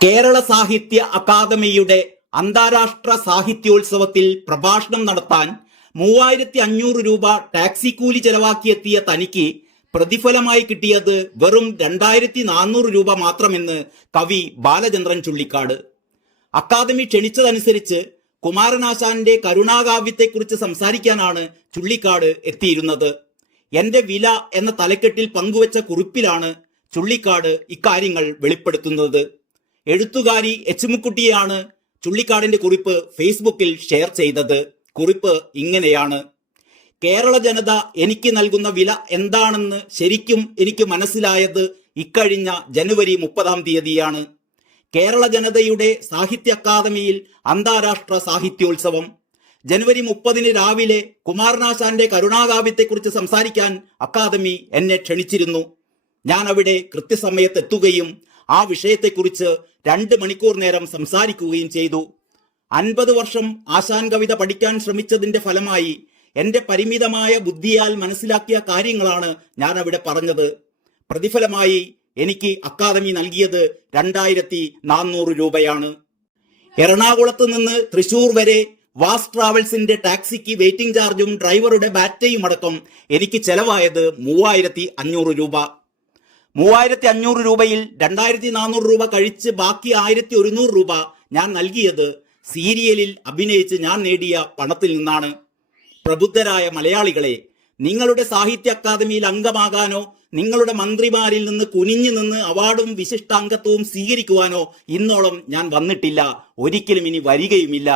കേരള സാഹിത്യ അക്കാദമിയുടെ അന്താരാഷ്ട്ര സാഹിത്യോത്സവത്തിൽ പ്രഭാഷണം നടത്താൻ 3500 രൂപ ടാക്സി കൂലി ചെലവാക്കിയെത്തിയ തനിക്ക് പ്രതിഫലമായി കിട്ടിയത് വെറും 2400 രൂപ മാത്രമെന്ന് കവി ബാലചന്ദ്രൻ ചുള്ളിക്കാട്. അക്കാദമി ക്ഷണിച്ചതനുസരിച്ച് കുമാരനാശാന്റെ കരുണാകാവ്യത്തെക്കുറിച്ച് സംസാരിക്കാനാണ് ചുള്ളിക്കാട് എത്തിയിരുന്നത്. എന്റെ വില എന്ന തലക്കെട്ടിൽ പങ്കുവച്ച കുറിപ്പിലാണ് ചുള്ളിക്കാട് ഇക്കാര്യങ്ങൾ വെളിപ്പെടുത്തുന്നത്. എഴുത്തുകാരി എച്ചുമുക്കുട്ടിയാണ് ചുള്ളിക്കാടിന്റെ കുറിപ്പ് ഫേസ്ബുക്കിൽ ഷെയർ ചെയ്തത്. കുറിപ്പ് ഇങ്ങനെയാണ്: കേരള ജനത എനിക്ക് നൽകുന്ന വില എന്താണെന്ന് ശരിക്കും എനിക്ക് മനസ്സിലായത് ഇക്കഴിഞ്ഞ ജനുവരി 30-ാം തീയതിയാണ്. കേരള ജനതയുടെ സാഹിത്യ അക്കാദമിയിൽ അന്താരാഷ്ട്ര സാഹിത്യോത്സവം. ജനുവരി 30-ന് രാവിലെ കുമാരനാശാന്റെ കരുണാകാവ്യത്തെക്കുറിച്ച് സംസാരിക്കാൻ അക്കാദമി എന്നെ ക്ഷണിച്ചിരുന്നു. ഞാൻ അവിടെ കൃത്യസമയത്തെത്തുകയും ആ വിഷയത്തെക്കുറിച്ച് 2 മണിക്കൂർ നേരം സംസാരിക്കുകയും ചെയ്തു. 50 വർഷം ആശാൻ കവിത പഠിക്കാൻ ശ്രമിച്ചതിന്റെ ഫലമായി എന്റെ പരിമിതമായ ബുദ്ധിയാൽ മനസ്സിലാക്കിയ കാര്യങ്ങളാണ് ഞാൻ അവിടെ പറഞ്ഞത്. പ്രതിഫലമായി എനിക്ക് അക്കാദമി നൽകിയത് 2400 രൂപയാണ്. എറണാകുളത്ത് നിന്ന് തൃശൂർ വരെ വാസ് ട്രാവൽസിന്റെ ടാക്സിക്ക് വെയിറ്റിംഗ് ചാർജും ഡ്രൈവറുടെ ബാറ്റയും അടക്കം എനിക്ക് ചെലവായത് 3500 രൂപ. 3500 രൂപയിൽ 2400 രൂപ കഴിച്ച് ബാക്കി 1100 രൂപ ഞാൻ നൽകിയത് സീരിയലിൽ അഭിനയിച്ച് ഞാൻ നേടിയ പണത്തിൽ നിന്നാണ്. പ്രബുദ്ധരായ മലയാളികളെ, നിങ്ങളുടെ സാഹിത്യ അക്കാദമിയിൽ അംഗമാകാനോ നിങ്ങളുടെ മന്ത്രിമാരിൽ നിന്ന് കുനിഞ്ഞു നിന്ന് അവാർഡും വിശിഷ്ടാംഗത്വവും സ്വീകരിക്കുവാനോ ഇന്നോളം ഞാൻ വന്നിട്ടില്ല, ഒരിക്കലും ഇനി വരികയുമില്ല.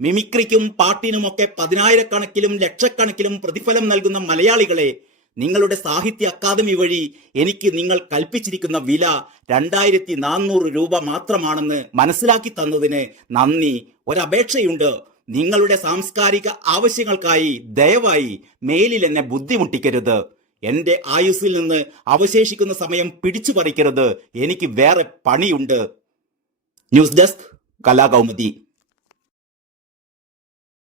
മിമിക്രിക്കും പാട്ടിനുമൊക്കെ 10,000-കണക്കിലും ലക്ഷക്കണക്കിലും പ്രതിഫലം നൽകുന്ന മലയാളികളെ, നിങ്ങളുടെ സാഹിത്യ അക്കാദമി വഴി എനിക്ക് നിങ്ങൾ കൽപ്പിച്ചിരിക്കുന്ന വില 2400 രൂപ മാത്രമാണെന്ന് മനസ്സിലാക്കി തന്നതിന് നന്ദി. ഒരപേക്ഷയുണ്ട്: നിങ്ങളുടെ സാംസ്കാരിക ആവശ്യങ്ങൾക്കായി ദയവായി മേലിൽ എന്നെ ബുദ്ധിമുട്ടിക്കരുത്. എന്റെ ആയുസ്സിൽ നിന്ന് അവശേഷിക്കുന്ന സമയം പിടിച്ചു പറിക്കരുത്. എനിക്ക് വേറെ പണിയുണ്ട്. News desk, Kalakaumudi.